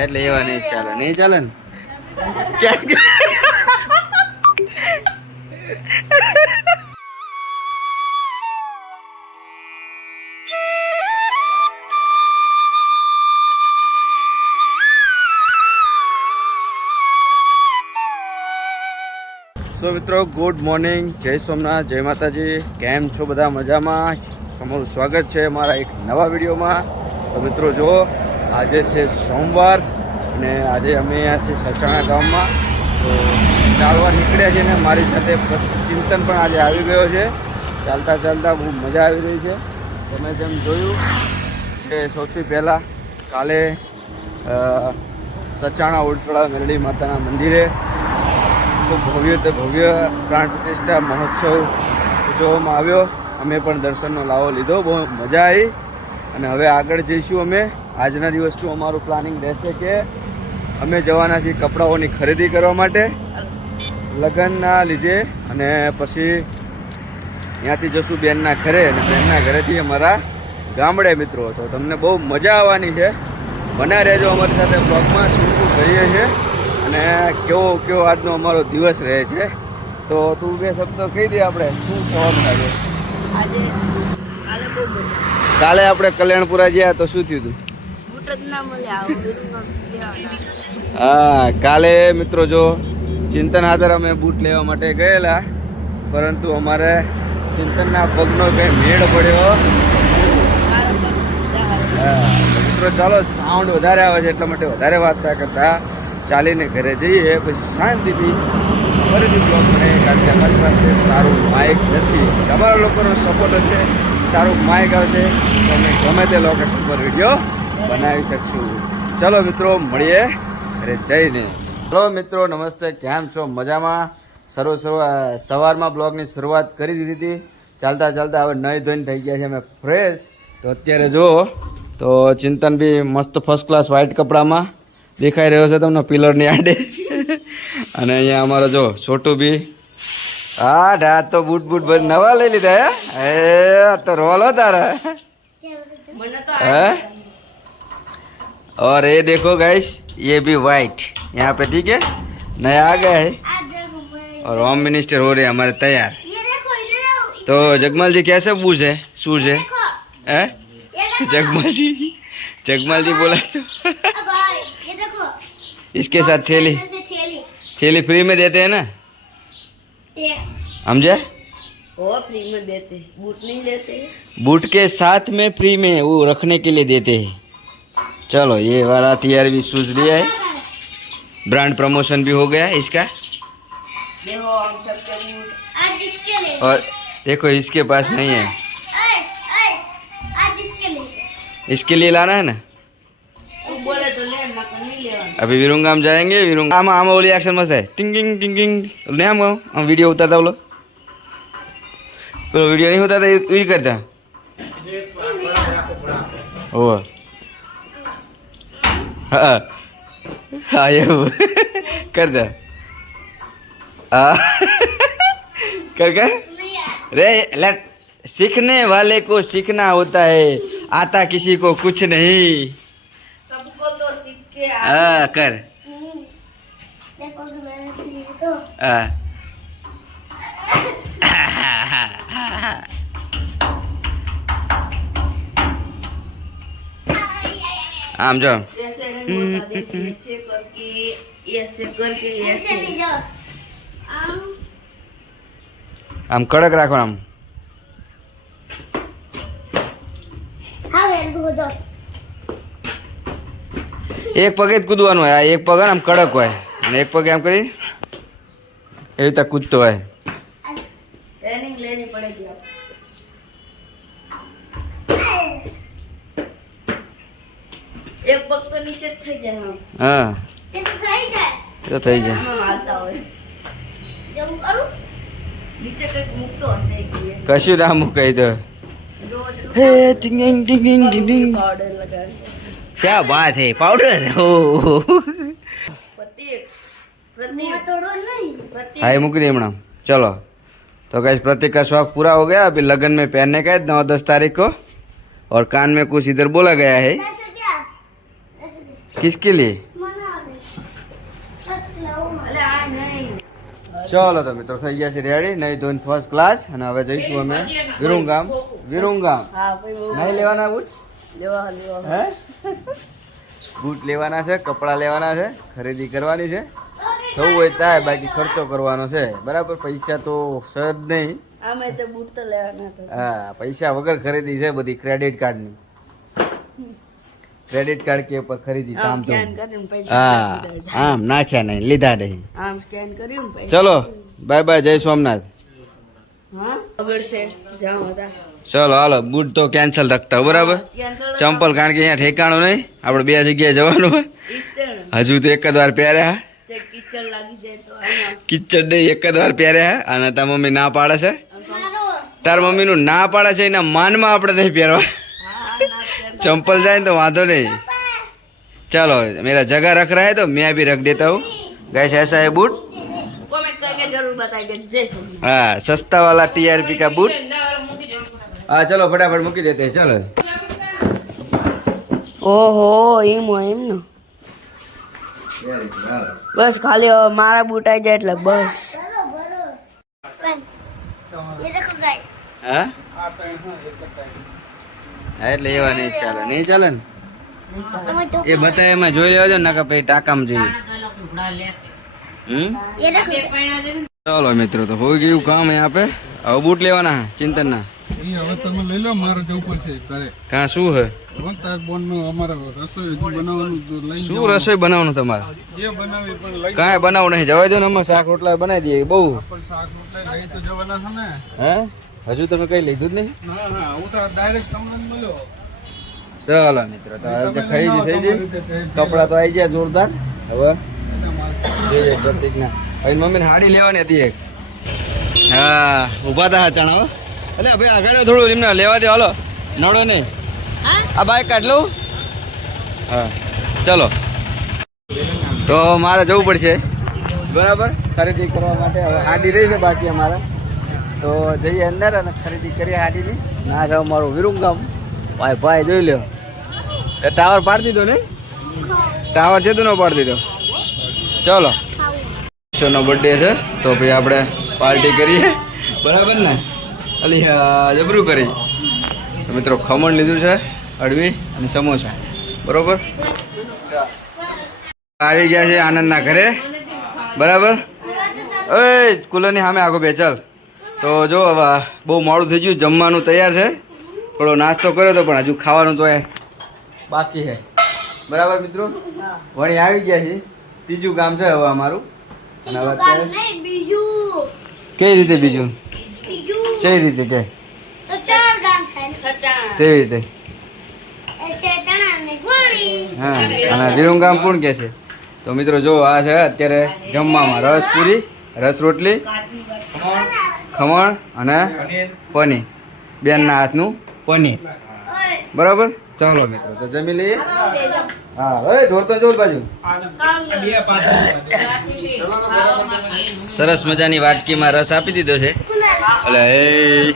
એટલે એવા નહીં ચાલે. નહીં ચાલે ને? સો મિત્રો ગુડ મોર્નિંગ જય સોમનાથ, જય માતાજી. કેમ છો બધા? મજામાં? તમારું સ્વાગત છે મારા એક નવા વિડીયોમાં. તો મિત્રો જો આજે છે સોમવાર અને આજે અમે અહીંયા છે સચાણા ગામમાં. તો ચાલવા નીકળ્યા છે ને મારી સાથે ચિંતન પણ આજે આવી ગયો છે. ચાલતા ચાલતા બહુ મજા આવી રહી છે. તમે જેમ જોયું કે સૌથી પહેલાં કાલે સચાણા ઉલટળા મેરડી માતાના મંદિરે ખૂબ ભવ્ય તે ભવ્ય પ્રાણ પ્રતિષ્ઠા મહોત્સવ ઉજવવામાં આવ્યો. અમે પણ દર્શનનો લાવો લીધો, બહુ મજા આવી. અને હવે આગળ જઈશું અમે. આજના દિવસનું અમારું પ્લાનિંગ રહેશે કે અમે જવાના છીએ કપડાઓની ખરીદી કરવા માટે લગ્નના લીધે અને પછી ત્યાંથી જશું બેનના ઘરે અને બેનના ઘરેથી અમારા ગામડે મિત્રો તો તમને બહુ મજા આવવાની છે. બના રહેજો અમારી સાથે બ્લોગમાં શું શું કરીએ છીએ અને કેવો કેવો આજનો અમારો દિવસ રહે છે. તો તું બે શબ્દો કહી દે આપણે શું થવાનું આજે? કાલે આપણે કલ્યાણપુરા ગયા તો શું થયું હતું હા, કાલે મિત્રો જો ચિંતન હાથર અમે બૂટ લેવા માટે ગયેલા, પરંતુ અમારે ચિંતનના પગનો કંઈ મેળ પડ્યો. મિત્રો ચાલો સાઉન્ડ વધારે આવે છે, એટલા માટે વધારે વાત ના કરતા. ચાલીને ઘરે જઈએ, પછી શાંતિથી ફરીથી બ્લોગ બને કારણ કે અમારી પાસે સારું માઇક નથી. તમારા લોકોનો સપોર્ટ હશે, સારું માઇક આવશે, તો અમે ગમે તે લોકેશન પર વીડિયો બનાવી શકશું. ચલો મિત્રો મળીએ અરે જઈને. હલો મિત્રો નમસ્તે. કેમ છો? મજામાં? સર્વ સવારમાં બ્લોગની શરૂઆત કરી દીધી હતી. ચાલતા ચાલતા હવે નહીં ધોઈને થઈ ગયા છે. અમે ફ્રેશ. તો અત્યારે જુઓ. તો ચિંતન બી મસ્ત ફર્સ્ટ ક્લાસ વ્હાઇટ કપડામાં દેખાઈ રહ્યો છે તમને પિલરની આડે. અને અહીંયા અમારો જો છોટું બી. હા ઢા તો બૂટ બૂટ બધ નવા લઈ લીધા હે? એ આ તો રોલ હો તારા. है और ये देखो गाइस ये भी वाइट यहाँ पे ठीक है? नया आ गया है। और होम मिनिस्टर हो रहे हैं हमारे तैयार। तो जगमल जी कैसे बूझ है? सूज है? हैं? जगमल जी। जगमल जी बोला तो। इसके साथ थैली। थैली। फ्री में देते हैं ना? समझे? वो फ्री में देते बूट नहीं देते बूट के साथ में फ्री में वो रखने के लिए देते हैं। चलो ये वाला तीयर भी सूझ लिया है। ब्रांड प्रमोशन भी हो गया है इसका। और देखो इसके पास नहीं है। इसके लिए। लाना है ना? अभी विरुंगाम जाएँगे विरुंगा आम आम बोली एक्शन मस्त है। टिंग टिंग टिंग नहीं हम हम वीडियो उतारता बोलो पर वीडियो नहीं होता था ये करता। ओह હા હા એવું કરતા हाँ कर कर रे लट सीखने वाले को सीखना होता है आता किसी को कुछ नहीं सबको तो सीख के आ हाँ कर हाँ આમ જો ऐसे नहीं होता देख ऐसे करके ऐसे करके ऐसे આમ કડક રાખો આમ એક પગે જ કૂદવાનું હોય આ એક પગ આમ કડક હોય અને એક પગે આમ કરી એવી રીતે કૂદતો હોય ट्रेनिंग लेनी पड़ेगी आप एक पग तो नीचे જ થઈ જાય આમ. હા એ તો થઈ જાય આમાં હાલતા હોય નીચે કંઈક મૂકતો હશે એક બે. કશું ના મુકાય તો રોજ હે ટિંગ ટિંગ ટિંગ ટિંગ ટિંગ ટિંગ પાવડર લગાવી क्या बात है पाउडर ओ પ્રત્યેક પ્રત્યેક પ્રત્યેક हाय मुक दे हमारा चलो तो गैस प्रतीक का शौक पूरा हो गया अभी लगन में पहनने का है नौ दस तारीख को और कान में कुछ इधर बोला गया है કિસકે लिए? ચાલો તો મિત્રો થઈ ગયા છે રેડી નહીં ધોઈને ફર્સ્ટ ક્લાસ અને હવે જઈશું અમે વિરુંગામ. વિરુંગામ. નહીં લેવાના બૂટ હે? બૂટ લેવાના છે કપડાં લેવાના છે ખરીદી કરવાની છે. થવું હોય થાય બાકી ખર્ચો કરવાનો છે. બરાબર? પૈસા તો સહજ નહીં. આમે તો બૂટ તો લેવાના હા પૈસા વગર ખરીદી છે બધી ક્રેડિટ કાર્ડની ક્રેડિટ કાર્ડ કે ઉપર ખરીદી આમ તો સ્કેન કરીને પૈસા હા આમ નાખ્યા નહીં લીધા નહીં. આમ સ્કેન કર્યું ને ચલો બાય બાય જય સોમનાથ. ચલો હાલો બુટ તો કેન્સલ રાખતા બરાબર? ચંપલ કારણ કે અહીંયા ઠેકાણું નહીં. આપણે બે જગ્યાએ જવાનું હજુ તો એક જ વાર પહેર્યા કિચડ નહીં એક જ વાર પહેર્યા અને તાર મમ્મી ના પાડે છે? તાર મમ્મીનું ના પાડે છે એના માનમાં આપણે નહીં પહેરવા. चंपल जाए तो वादो नहीं चलो मेरा जगह रख रहा है तो मैं भी रख देता हूँ गैस ऐसा है बूट કોમેન્ટ करके जरूर बताइए जय सोमनाथ हाँ सस्ता वाला टीआरपी का बूट हाँ चलो फटाफट मूकी देते हैं चलो ઓહો એમ હોય એમ ને બસ ખાલી હવે મારા બૂટ આવી જાય એટલે બસ હા હા એ બધા એમાં જોઈ લેવા ને નકા પછી ટાકામાં જોઈએ. ચાલો મિત્રો તો હોય ગયું કામ એ આપે. હવે બૂટ લેવાના ચિંતન ના કાં શું હે? શું રસોઈ બનાવવાનું તમારે? કાંઈ બનાવવું નહીં જવા દો ને અમે શાક રોટલા બનાવી દઈએ બહુ. હે? હજુ તમે કઈ લીધું જ નહીં? હું તો ડાયરેક્ટ તમને મળ્યો. ચાલો મિત્રો તો ખરીદી થઈ ગઈ કપડાં તો આવી ગયા જોરદાર. હવે જોઈએ પ્રતિકના ભાઈ મમ્મીને સાડી લેવાની હતી એક. હા ઊભા હતા ચણા હો. અલે ભાઈ આગળ થોડું એમને લેવા દે હાલો. નડો નહીં. આ બાઈક કાઢ લઉં. હા ચલો. તો મારે જવું પડશે. બરાબર? ખરીદી કરવા માટે હવે હાડી રહી છે બાકી અમારે. તો જઈએ અંદર અને ખરીદી કરીએ હાડીની. ના જાવ મારું વિરુંગમ ભાઈ ભાઈ, જોઈ લ્યો. એ ટાવર પાડી દીધો ને ટાવર છે તો ન પાડી દીધો. ચલો. નો બર્થડે છે, તો ભાઈ આપણે પાર્ટી કરીએ. બરાબર ને? અલી જબરું કરી. તો મિત્રો, ખમણ લીધું છે, અડવી અને સમોસા. બરોબર? આવી ગયા છે આનંદના ઘરે. બરાબર? ઓય કુલરની સામે આગો બે, ચાલ. તો જો હવે બહુ મોડું થઈ ગયું જમવાનું તૈયાર છે. થોડો નાસ્તો કર્યો તો પણ હજુ ખાવાનું તો એ બાકી છે. બરાબર મિત્રો? વણી આવી ગયા છે ત્રીજું કામ છે હવે અમારું. અને હવે અત્યારે કઈ રીતે બીજું? કઈ રીતે કે? કેવી રીતે? હા અને વિરુંગામ કોણ કે છે? તો મિત્રો જો આ છે અત્યારે જમવામાં રસ પૂરી રસ રોટલી. ખમણ અને પનીર. બેનના હાથનું પનીર. બરાબર? ચાલો મિત્રો તો જમી લઈએ. હા હવે ઢોર તો જોર બાજુ. સરસ મજાની વાટકીમાં રસ આપી દીધો છે. એટલે એ.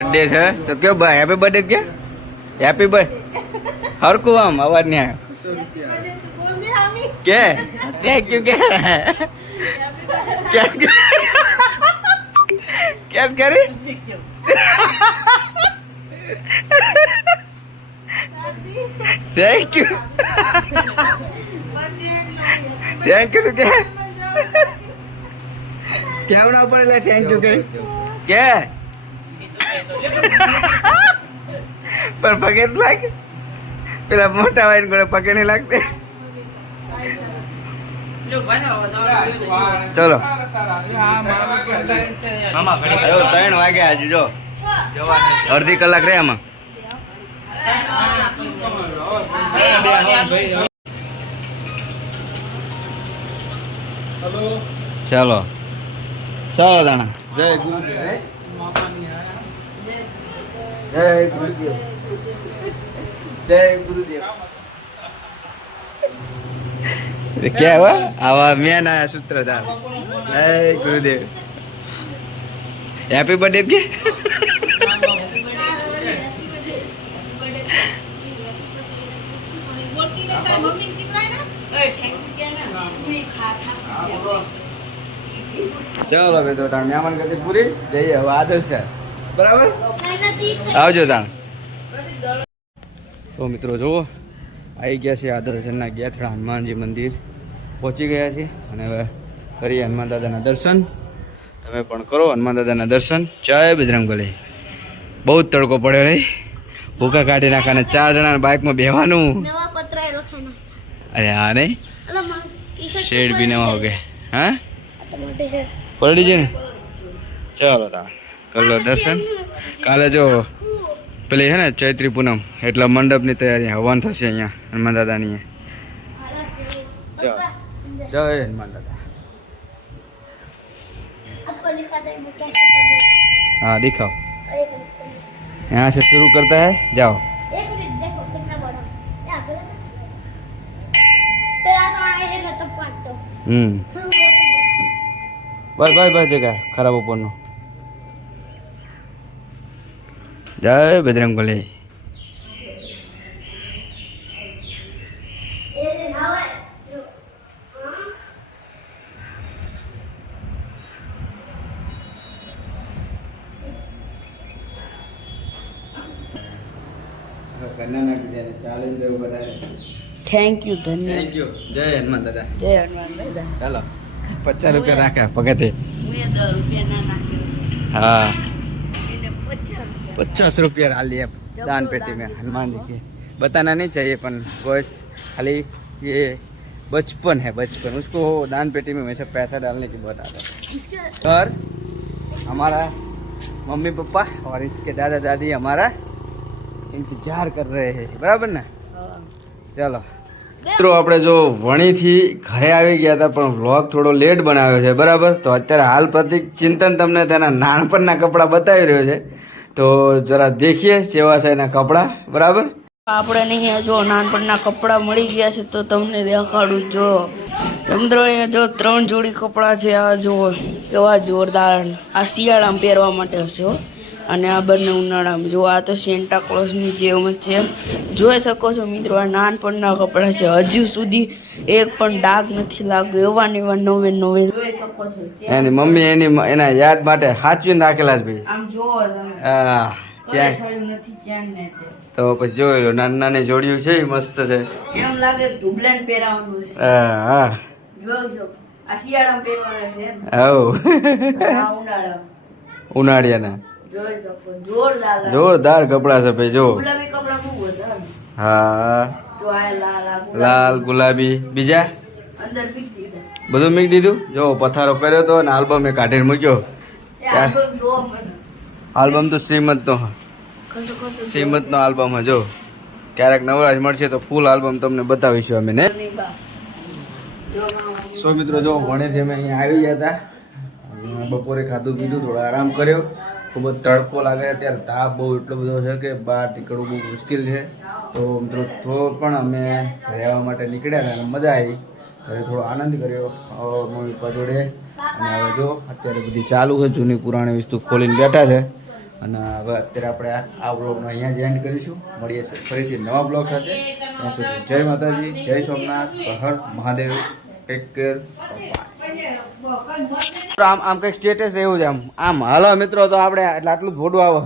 બર્થડે છે. તો કેવો ભાઈ હેપી બર્થડે કે? હેપી બર્થ હરકું આમ અવાજ નહીં આવ્યો કે? થેન્ક યુ કે? કેમ કેમ કરી? થેન્ક યુ થેન્ક યુ કે? કેવડા ઉપર પડે થેન્ક યુ કે? કે? પણ પગે લાગે. પેલા મોટા વાઈન ને પગે નહીં લાગતે. ચલો. ત્રણ વાગ્યા હજુ જો. અડધી કલાક રે આમાં. ચાલો. ચાલો દાણા. જય ગુરુદેવ. જય ગુરુદેવ. જય ગુરુદેવ. ક્યાં આવા આવા મેન આયા સૂત્રધાર. જય ગુરુદેવ. હેપી બર્થડે કે? ચલો તો તાણ મહેમાન ગતિ પૂરી. જઈએ, હવે આદર છે. બરાબર? આવજો તાણ. સો મિત્રો, જુઓ. આવી ગયા છે આદર્શનના ગેથડા હનુમાનજી મંદિર. પહોંચી ગયા છે અને હવે કરીએ હનુમાન દાદાના દર્શન. તમે પણ કરો હનુમાન દાદાના દર્શન. જય બજરંગબલી બહુ જ તડકો પડ્યો નહીં. ભૂકા કાઢી નાખાને ચાર જણા બાઇકમાં લખાના અરે હા નહીં. શેડ બી નવા હોગે હા? આ છે. ને ચાલો તા કરી લો દર્શન. કાલે જો પેલી હે ને ચૈત્રી પૂનમ એટલે મંડપની તૈયારી હવન થશે અહીંયા હનુમાન દાદાની ચાલો જય હનુમાન દાદા आपको दिखाते हैं वो कैसे कर हाँ दिखाओ रहे हैं एक मिनट यहाँ से शुरू करता है जाओ एक मिनट देखो कितना बड़ा क्या गलत જય બજરંગબલી થેન્ક યુ ધન્ય થેન્ક યુ જય હનુમાન દાદા. જય હનુમાન દાદા. ચાલો. પચાસ રૂપિયા રાખ્યા પગથે હા. પચાસ રૂપિયા पचास रुपया डाल दिया दान पेटी में हनुमान जी के बताना नहीं चाहिए पर बस खाली ये बचपन है बचपन उसको दान पेटी में हमेशा पैसा डालने की बात आता है और हमारा मम्मी पापा और इसके दादा दादी हमारा इंतजार कर रहे हैं बराबर ना ચલો મિત્રો આપણે જો વણીથી ઘરે આવી ગયા હતા પણ વ્લોગ થોડો લેટ બનાવ્યો છે બરાબર તો અત્યારે હાલ પ્રતિક ચિંતન તમને તેના નાનપણના કપડાં બતાવી રહ્યો છે તો જરા દેખીએ છે એના કપડાં, બરાબર? આપણે અહીંયા જો નાનપણના કપડાં મળી ગયા છે, તો તમને દેખાડું જો. મિત્રો અહીંયા જો ત્રણ જોડી કપડાં છે, આ જુઓ, કેવા જોરદાર. આ શિયાળામાં પહેરવા માટે હો. અને આ બંને ઉનાળામાં. જો આ તો સેન્ટા ક્લોઝની જેમ છે. જોઈ શકો છો મિત્રો આ નાનપણના કપડાં છે. હજુ સુધી એક પણ ડાઘ નથી લાગ્યો એવા ને એવા નવે નવે. જોઈ શકો છો એની મમ્મી એની એના યાદ માટે સાચવીને રાખેલા છે ભાઈ. આમ જોવો તમે. હા તે. પછી જોઈ લો નાની નાની જોડિયું છે મસ્ત છે. એમ લાગે કે પહેરાવાનું છે હા. હા શકો આ શિયાળામાં પહેરવાના છે. હવ આ જોરદાર કપડા છે ભાઈ જો. હા. લાલ ગુલાબી. બીજા? બધું મૂકી દીધું? જો પથારો કર્યો તો અને આલ્બમ એ કાઢીને મૂક્યો. આલ્બમ તો શ્રીમતનો ખસો શ્રીમદનો આલ્બમ હે જો. ક્યારેક નવરાજ મળશે તો ફૂલ આલ્બમ તમને બતાવીશું અમે ને. સો મિત્રો જો ભણેથી અમે અહીંયા આવી ગયા હતા. બપોરે ખાધું પીધું થોડો આરામ કર્યો. ખૂબ જ તડકો લાગે છે. ત્યારે તાપ બહુ એટલો બધો છે કે બહાર નીકળવું બહુ મુશ્કેલ છે. તો મિત્રો, થોડો પણ અમે રહેવા માટે નીકળ્યા અને મજા આવી. ઘરે થોડો આનંદ કર્યો મમ્મી પપ્પા જોડે. અને હવે જો, અત્યારે બધી ચાલુ છે, જૂની પુરાણી વસ્તુ ખોલીને બેઠા છે. અને હવે અત્યારે આપણે આ- બ્લોગનો અહીંયા જ એન્ડ કરીશું. મળીએ છીએ ફરીથી નવા બ્લોગ સાથે. ત્યાં સુધી જય માતાજી, જય સોમનાથ, હર મહાદેવ. ટેક કેર આમ આમ કઈ સ્ટેટસ રહેવું છે આમ. આમ, હાલો મિત્રો, તો આપણે એટલે આટલું જ ફોટો આવે.